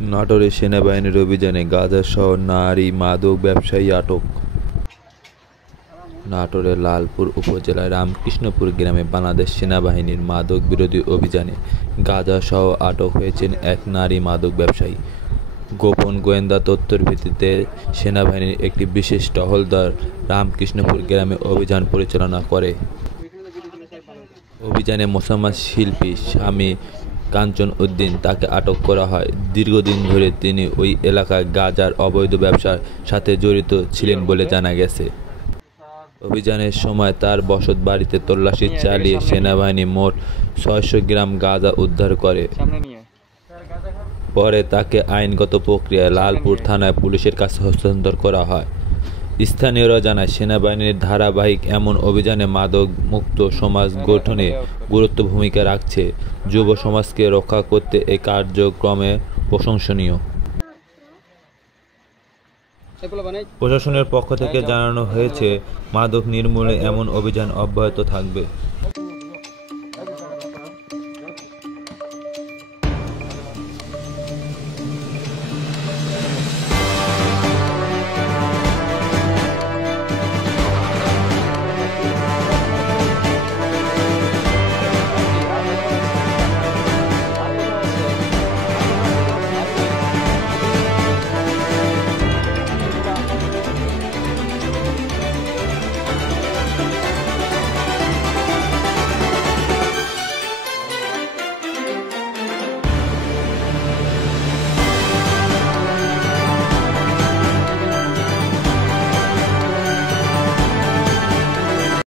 নাটোরে সেনাবাহিনীর অভিযানে গাঁজাসহ নারী মাদক ব্যবসায়ী আটক। নাটোরের লালপুর উপজেলার রামকৃষ্ণপুর গ্রামে বাংলাদেশ সেনাবাহিনীর মাদক বিরোধী অভিযানে গাঁজাসহ আটক হয়েছেন এক নারী মাদক ব্যবসায়ী। গোপন গোয়েন্দা তথ্যের ভিত্তিতে সেনাবাহিনীর একটি বিশেষ টহল দল রামকৃষ্ণপুর গ্রামে অভিযান পরিচালনা করে। অভিযানে মোসাম্মদ শিল্পী স্বামী কাঞ্চন উদ্দিন তাকে আটক করা হয়। দীর্ঘদিন ধরে তিনি ওই এলাকায় গাঁজার অবৈধ ব্যবসার সাথে জড়িত ছিলেন বলে জানা গেছে। অভিযানের সময় তার বসত বাড়িতে তল্লাশি চালিয়ে সেনাবাহিনী মোট ৬০০ গ্রাম গাঁজা উদ্ধার করে। পরে তাকে আইনগত প্রক্রিয়ায় লালপুর থানায় পুলিশের কাছে হস্তান্তর করা হয়। স্থানীয়রা জানায়, সেনাবাহিনীর ধারাবাহিক এমন অভিযানে মাদক মুক্ত সমাজ গঠনে গুরুত্বপূর্ণ ভূমিকা রাখছে। যুব সমাজকে রক্ষা করতে এই কার্যক্রমে প্রশংসনীয়। প্রশাসনের পক্ষ থেকে জানানো হয়েছে, মাদক নির্মূলে এমন অভিযান অব্যাহত থাকবে।